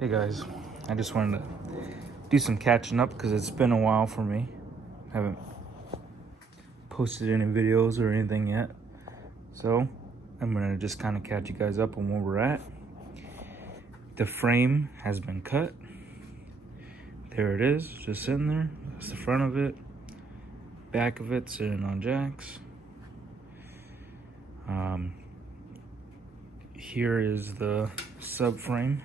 Hey guys, I just wanted to do some catching up because it's been a while for me. Haven't posted any videos or anything yet. So I'm gonna just kind of catch you guys up on where we're at. The frame has been cut. There it is, just sitting there. That's the front of it. Back of it sitting on jacks. Here is the subframe.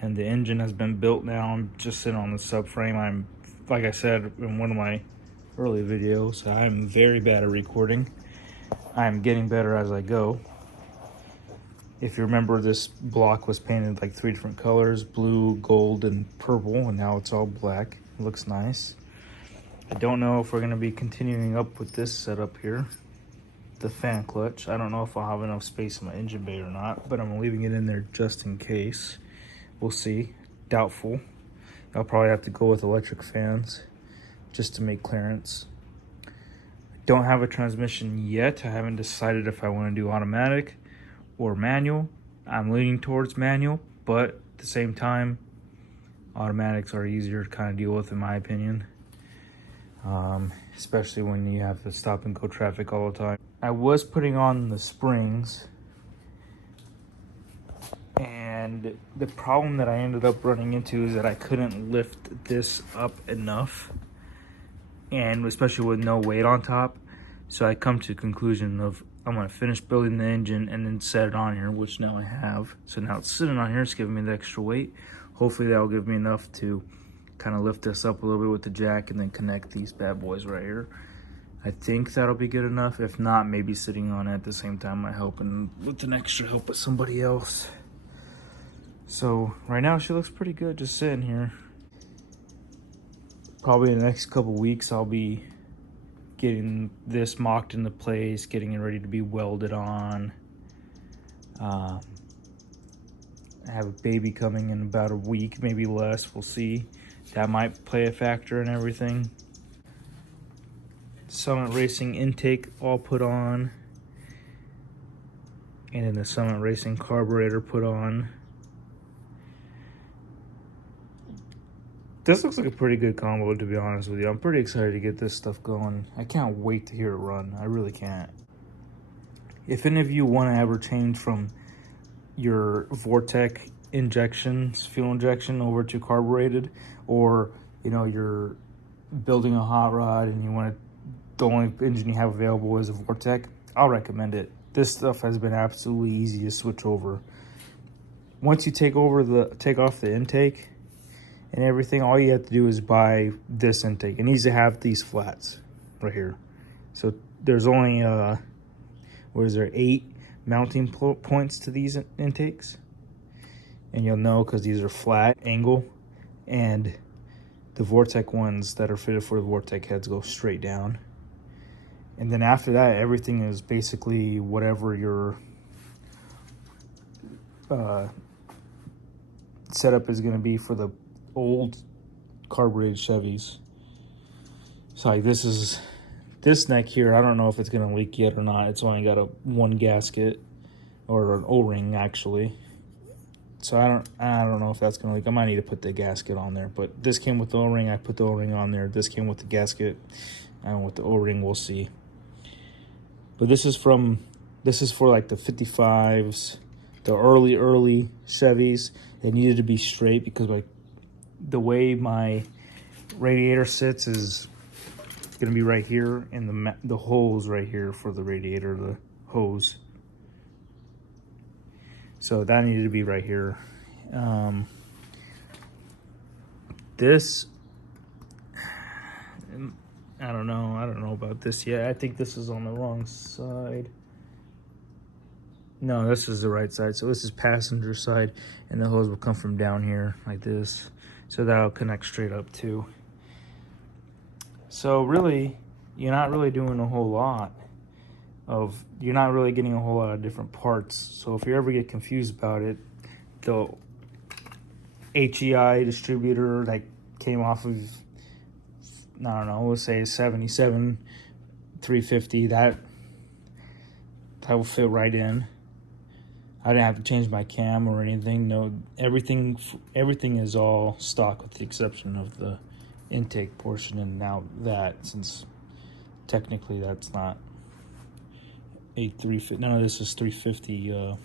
And the engine has been built now. I'm just sitting on the subframe. Like I said in one of my early videos, I'm very bad at recording. I'm getting better as I go. If you remember, this block was painted like 3 different colors, blue, gold, and purple, and now it's all black. It looks nice. I don't know if we're gonna be continuing up with this setup here, the fan clutch. I don't know if I'll have enough space in my engine bay or not, but I'm leaving it in there just in case. We'll see. Doubtful. I'll probably have to go with electric fans just to make clearance. I don't have a transmission yet. I haven't decided if I want to do automatic or manual. I'm leaning towards manual, but at the same time, automatics are easier to kind of deal with in my opinion. Especially when you have to stop and go traffic all the time. I was putting on the springs, and the problem that I ended up running into is that I couldn't lift this up enough, and especially with no weight on top. So I come to the conclusion of I'm gonna finish building the engine and then set it on here, which now I have. So now it's sitting on here, it's giving me the extra weight. Hopefully that'll give me enough to kind of lift this up a little bit with the jack and then connect these bad boys right here. I think that'll be good enough. If not, maybe sitting on it at the same time might help, and with an extra help with somebody else. So right now she looks pretty good just sitting here. Probably in the next couple weeks I'll be getting this mocked into place, getting it ready to be welded on. I have a baby coming in about a week, maybe less, we'll see. That might play a factor in everything. Summit Racing intake all put on, and then the Summit Racing carburetor put on. This looks like a pretty good combo, to be honest with you. I'm pretty excited to get this stuff going. I can't wait to hear it run. I really can't. If any of you want to ever change from your Vortec injections, fuel injection, over to carbureted, or you know, you're building a hot rod and you want to, the only engine you have available is a Vortec, I'll recommend it. This stuff has been absolutely easy to switch over. Once you take off the intake and everything, all you have to do is buy this intake. It needs to have these flats right here. So there's only 8 mounting points to these intakes, and you'll know because these are flat angle, and the Vortec ones that are fitted for the Vortec heads go straight down. And then after that, everything is basically whatever your setup is going to be for the old carbureted Chevys. So like this neck here, I don't know if it's going to leak yet or not. It's only got one gasket, or an O-ring actually. So I don't know if that's going to leak. I might need to put the gasket on there, but this came with the O-ring. I put the O-ring on there. This came with the gasket, and with the O-ring we'll see. But this is for like the 55s, the early Chevys. It needed to be straight because like the way my radiator sits is gonna be right here, and the holes right here for the radiator, the hose. So that needed to be right here. This, I don't know about this yet. I think this is on the wrong side. No, this is the right side. So this is passenger side, and the hose will come from down here like this. So that'll connect straight up too. So really, you're not really doing a whole lot you're not really getting a whole lot of different parts. So if you ever get confused about it, the HEI distributor that came off of, I don't know, let's say 77 350, that will fit right in. I didn't have to change my cam or anything. No, everything is all stock with the exception of the intake portion, and now that, since technically that's not a 350, none of this is 350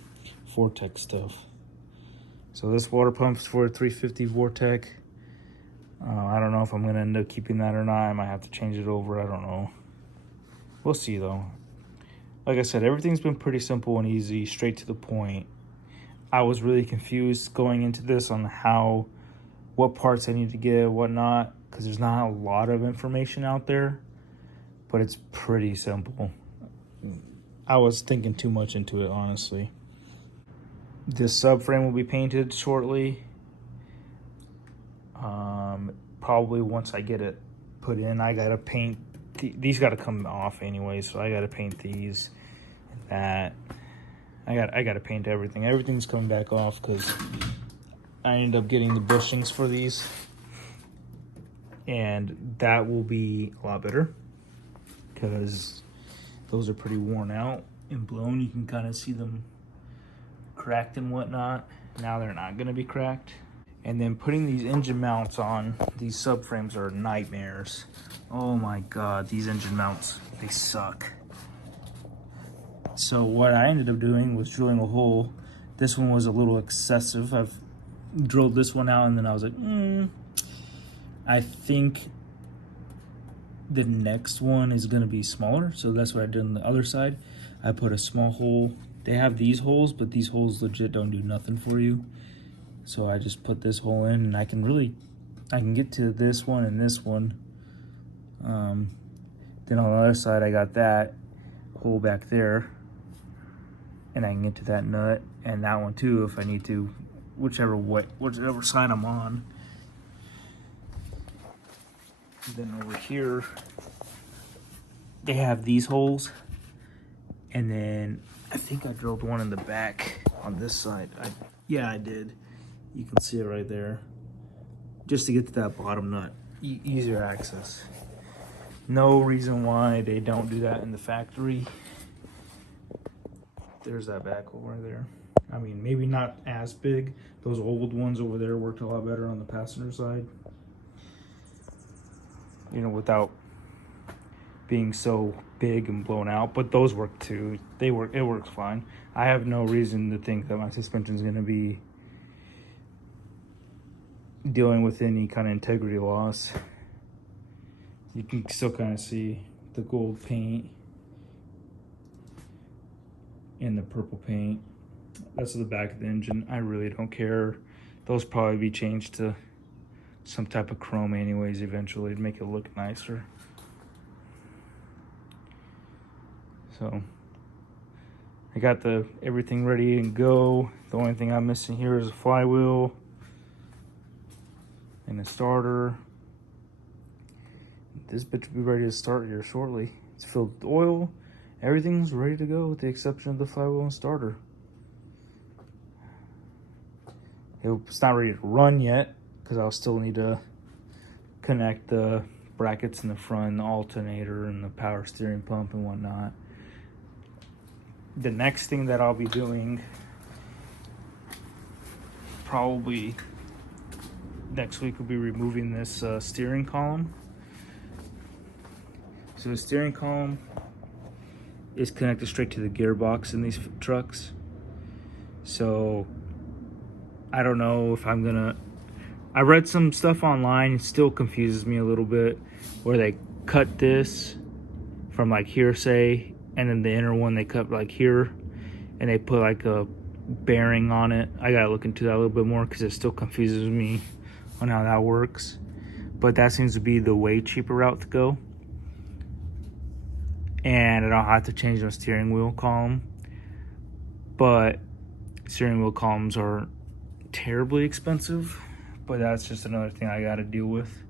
Vortex stuff. So this water pump's for a 350 Vortex. I don't know if I'm gonna end up keeping that or not. I might have to change it over, I don't know. We'll see though. Like I said, everything's been pretty simple and easy, straight to the point. I was really confused going into this on what parts I need to get, what not, because there's not a lot of information out there, but it's pretty simple. I was thinking too much into it, honestly. This subframe will be painted shortly. Probably once I get it put in, I gotta paint. These gotta come off anyway, so I gotta paint these and that. I gotta paint everything. Everything's coming back off because I ended up getting the bushings for these, and that will be a lot better because those are pretty worn out and blown. You can kind of see them cracked and whatnot. Now they're not gonna be cracked. And then putting these engine mounts on these subframes are nightmares. Oh my God, these engine mounts, they suck. So what I ended up doing was drilling a hole. This one was a little excessive. I've drilled this one out and then I was like, I think the next one is gonna be smaller. So that's what I did on the other side. I put a small hole. They have these holes, but these holes legit don't do nothing for you. So I just put this hole in and I can get to this one and this one. Then on the other side, I got that hole back there and I can get to that nut and that one too if I need to, whichever side I'm on. And then over here, they have these holes. And then I think I drilled one in the back on this side. Yeah, I did. You can see it right there. Just to get to that bottom nut, easier access. No reason why they don't do that in the factory. There's that back hole right there. I mean, maybe not as big. Those old ones over there worked a lot better on the passenger side. You know, without being so big and blown out, but those work too. It works fine. I have no reason to think that my suspension is going to be dealing with any kind of integrity loss. You can still kind of see the gold paint and the purple paint. That's the back of the engine. I really don't care. Those probably be changed to some type of chrome anyways eventually to make it look nicer. So I got everything ready and go. The only thing I'm missing here is a flywheel and a starter. This bitch will be ready to start here shortly. It's filled with oil. Everything's ready to go with the exception of the flywheel and starter. It's not ready to run yet because I'll still need to connect the brackets in the front, the alternator and the power steering pump and whatnot. The next thing that I'll be doing probably next week will be removing this steering column. So the steering column is connected straight to the gearbox in these trucks. So I don't know if I'm gonna, I read some stuff online, it still confuses me a little bit, where they cut this from like here, say, and then the inner one they cut like here, and they put like a bearing on it. I gotta look into that a little bit more because it still confuses me on how that works. But that seems to be the way cheaper route to go. And I don't have to change my steering wheel column. But steering wheel columns are terribly expensive. But that's just another thing I gotta deal with.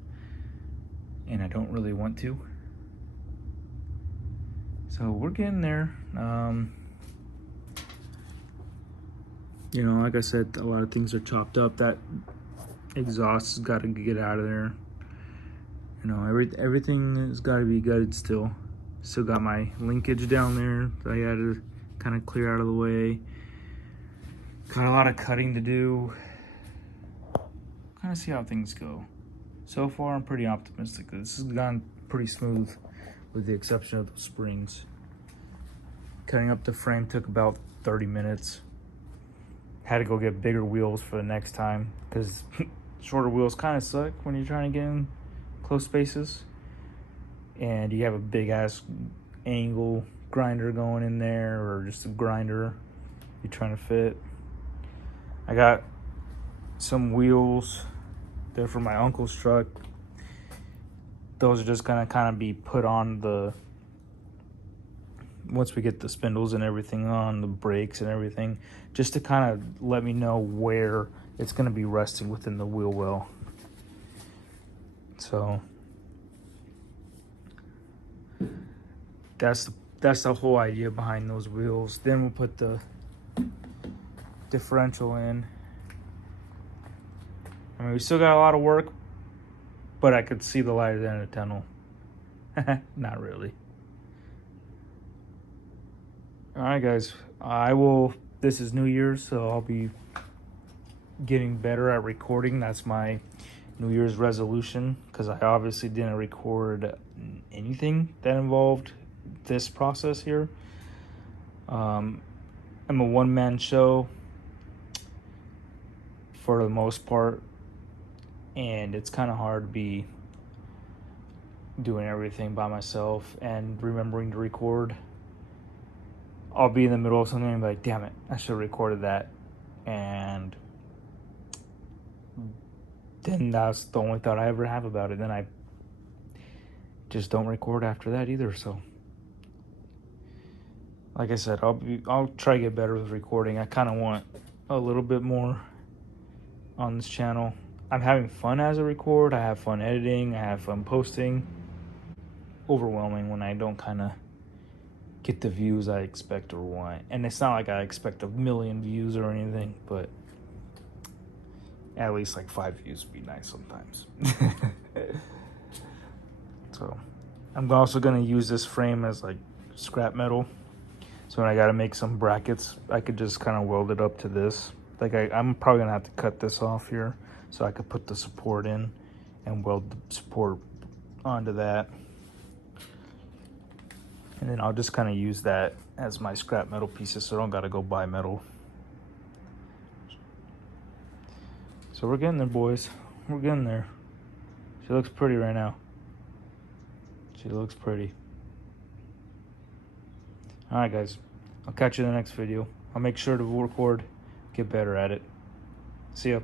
And I don't really want to. So we're getting there. You know, like I said, a lot of things are chopped up. That exhaust has got to get out of there. You know, everything has got to be gutted still. Still got my linkage down there that I had to kind of clear out of the way. Got a lot of cutting to do. Kind of see how things go. So far, I'm pretty optimistic. This has gone pretty smooth, with the exception of the springs. Cutting up the frame took about 30 minutes. Had to go get bigger wheels for the next time, because shorter wheels kind of suck when you're trying to get in close spaces. And you have a big ass angle grinder going in there, or just a grinder you're trying to fit. I got some wheels. They're for my uncle's truck. Those are just gonna kind of be put on the, once we get the spindles and everything on, the brakes and everything, just to kind of let me know where it's gonna be resting within the wheel well. So that's the whole idea behind those wheels. Then we'll put the differential in. I mean, we still got a lot of work, but I could see the light at the end of the tunnel. Not really. All right, guys. This is New Year's, so I'll be getting better at recording. That's my New Year's resolution, because I obviously didn't record anything that involved this process here. I'm a one-man show for the most part, and it's kind of hard to be doing everything by myself and remembering to record. I'll be in the middle of something and be like, damn it, I should have recorded that. And then that's the only thought I ever have about it. Then I just don't record after that either. So like I said, I'll try to get better with recording. I kind of want a little bit more on this channel. I'm having fun as I record. I have fun editing. I have fun posting. Overwhelming when I don't kind of get the views I expect or want. And it's not like I expect 1 million views or anything, but at least like 5 views would be nice sometimes. So I'm also going to use this frame as like scrap metal. So when I got to make some brackets, I could just kind of weld it up to this. Like I'm probably going to have to cut this off here so I could put the support in and weld the support onto that. And then I'll just kind of use that as my scrap metal pieces, so I don't got to go buy metal. So we're getting there, boys. We're getting there. She looks pretty right now. She looks pretty. All right, guys. I'll catch you in the next video. I'll make sure to record, get better at it. See ya.